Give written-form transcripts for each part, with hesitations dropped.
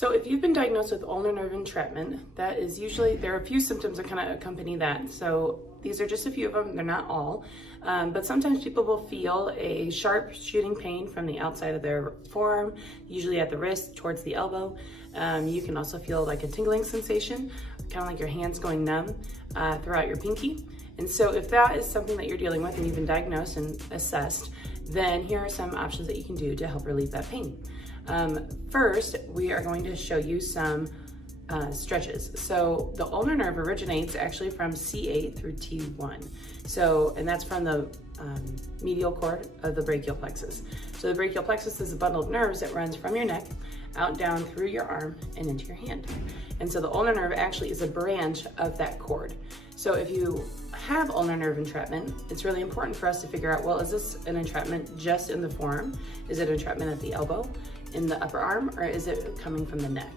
So if you've been diagnosed with ulnar nerve entrapment, that is usually, there are a few symptoms that kind of accompany that. So these are just a few of them, they're not all. But sometimes people will feel a sharp shooting pain from the outside of their forearm, usually at the wrist towards the elbow. You can also feel like a tingling sensation, kind of like your hands going numb throughout your pinky. And so if that is something that you're dealing with and you've been diagnosed and assessed, then here are some options that you can do to help relieve that pain. First, we are going to show you some stretches. So the ulnar nerve originates actually from C8 through T1. So, and that's from the medial cord of the brachial plexus. So the brachial plexus is a bundle of nerves that runs from your neck out down through your arm and into your hand. And so the ulnar nerve actually is a branch of that cord. So if you have ulnar nerve entrapment, it's really important for us to figure out, well, is this an entrapment just in the forearm? Is it entrapment at the elbow, in the upper arm, or is it coming from the neck?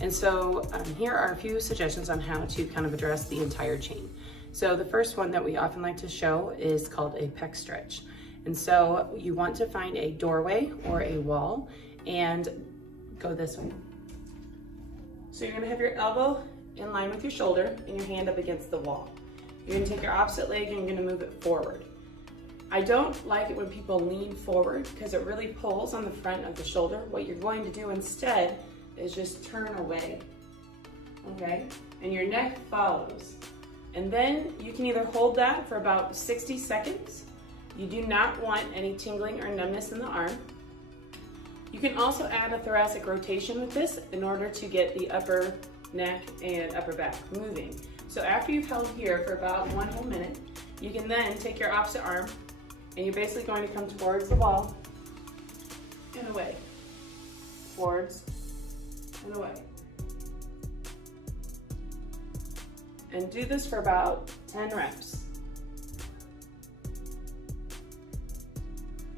And so here are a few suggestions on how to kind of address the entire chain. So the first one that we often like to show is called a pec stretch. And so you want to find a doorway or a wall and go this way. So you're gonna have your elbow in line with your shoulder and your hand up against the wall. You're gonna take your opposite leg and you're gonna move it forward. I don't like it when people lean forward because it really pulls on the front of the shoulder. What you're going to do instead is just turn away, okay? And your neck follows. And then you can either hold that for about 60 seconds. You do not want any tingling or numbness in the arm. You can also add a thoracic rotation with this in order to get the upper neck and upper back moving. So after you've held here for about 1 whole minute, you can then take your opposite arm and you're basically going to come towards the wall and away, towards and away. And do this for about 10 reps.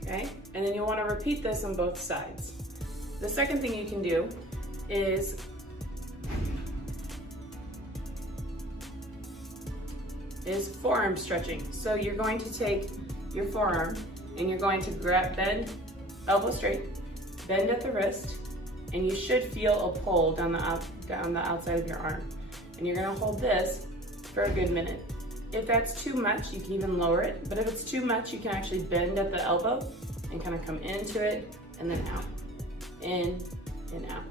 Okay, and then you'll want to repeat this on both sides. The second thing you can do is forearm stretching. So you're going to take your forearm and you're going to bend, elbow straight, bend at the wrist, and you should feel a pull down the outside of your arm. And you're gonna hold this for a good minute. If that's too much, you can even lower it, but if it's too much, you can actually bend at the elbow and kind of come into it and then out, in and out.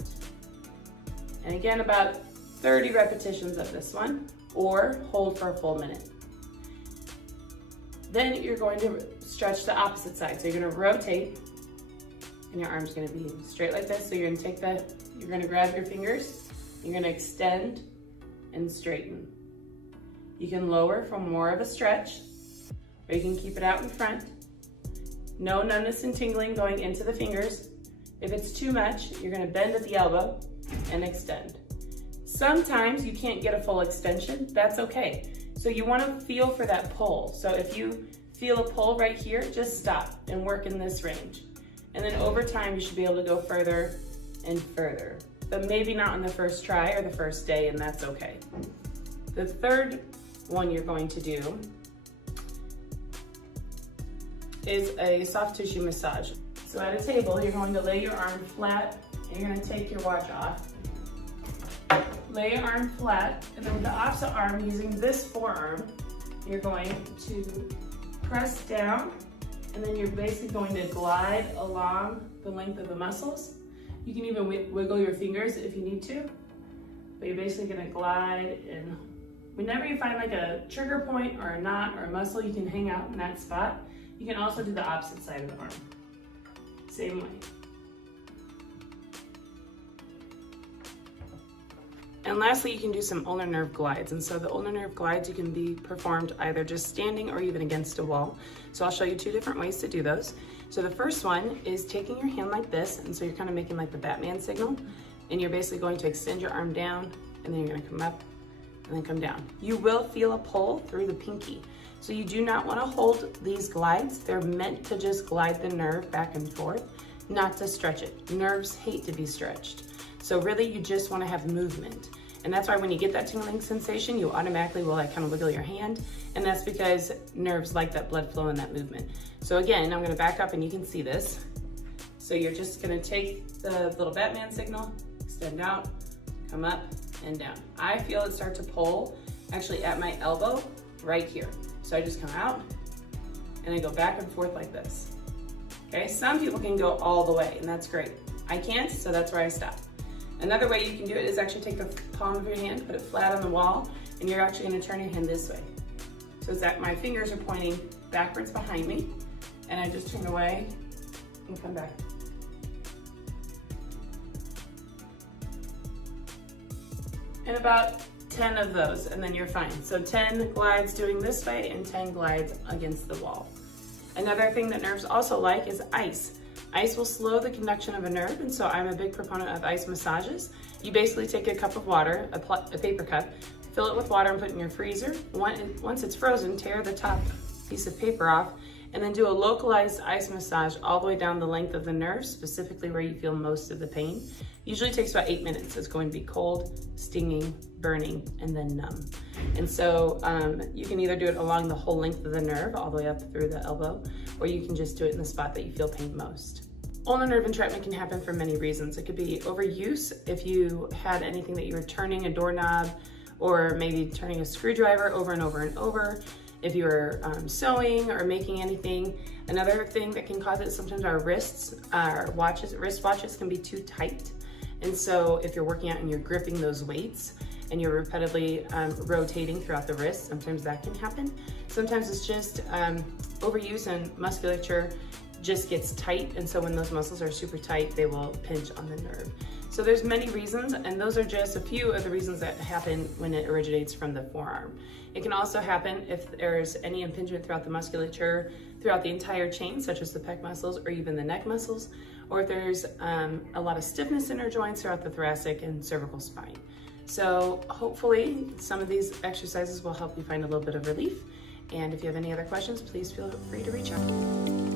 And again, about 30 repetitions of this one, or hold for a full minute. Then you're going to stretch the opposite side. So you're gonna rotate and your arm's gonna be straight like this. So you're gonna take you're gonna grab your fingers, you're gonna extend and straighten. You can lower for more of a stretch, or you can keep it out in front. No numbness and tingling going into the fingers. If it's too much, you're gonna bend at the elbow and extend. Sometimes you can't get a full extension, that's okay. So you wanna feel for that pull. So if you feel a pull right here, just stop and work in this range. And then over time, you should be able to go further and further, but maybe not on the first try or the first day, and that's okay. The third one you're going to do is a soft tissue massage. So at a table, you're going to lay your arm flat and you're gonna take your watch off. Lay your arm flat, and then with the opposite arm, using this forearm, you're going to press down, and then you're basically going to glide along the length of the muscles. You can even wiggle your fingers if you need to, but you're basically gonna glide, and whenever you find like a trigger point or a knot or a muscle, you can hang out in that spot. You can also do the opposite side of the arm. Same way. And lastly, you can do some ulnar nerve glides. And so the ulnar nerve glides, you can be performed either just standing or even against a wall. So I'll show you 2 different ways to do those. So the first one is taking your hand like this, and so you're kind of making like the Batman signal, and you're basically going to extend your arm down, and then you're gonna come up and then come down. You will feel a pull through the pinky. So you do not wanna hold these glides. They're meant to just glide the nerve back and forth, not to stretch it. Nerves hate to be stretched. So really you just wanna have movement. And that's why when you get that tingling sensation, you automatically will like kind of wiggle your hand. And that's because nerves like that blood flow and that movement. So again, I'm gonna back up and you can see this. So you're just gonna take the little Batman signal, extend out, come up and down. I feel it start to pull actually at my elbow right here. So I just come out and I go back and forth like this. Okay, some people can go all the way and that's great. I can't, so that's where I stop. Another way you can do it is actually take the palm of your hand, put it flat on the wall, and you're actually gonna turn your hand this way. So it's that my fingers are pointing backwards behind me, and I just turn away and come back. And about 10 of those, and then you're fine. So 10 glides doing this way and 10 glides against the wall. Another thing that nerves also like is ice. Ice will slow the conduction of a nerve, and so I'm a big proponent of ice massages. You basically take a cup of water, a paper cup, fill it with water and put it in your freezer. Once it's frozen, tear the top piece of paper off, and then do a localized ice massage all the way down the length of the nerve, specifically where you feel most of the pain. Usually takes about 8 minutes. It's going to be cold, stinging, burning, and then numb. And so you can either do it along the whole length of the nerve, all the way up through the elbow, or you can just do it in the spot that you feel pain most. Ulnar nerve entrapment can happen for many reasons. It could be overuse if you had anything that you were turning, a doorknob, or maybe turning a screwdriver over and over and over. If you're sewing or making anything. Another thing that can cause it is sometimes our wrists, wrist watches can be too tight. And so if you're working out and you're gripping those weights and you're repetitively rotating throughout the wrist, sometimes that can happen. Sometimes it's just overuse and musculature just gets tight, and so when those muscles are super tight, they will pinch on the nerve. So there's many reasons, and those are just a few of the reasons that happen when it originates from the forearm. It can also happen if there's any impingement throughout the musculature, throughout the entire chain, such as the pec muscles or even the neck muscles, or if there's a lot of stiffness in our joints throughout the thoracic and cervical spine. So hopefully some of these exercises will help you find a little bit of relief. And if you have any other questions, please feel free to reach out.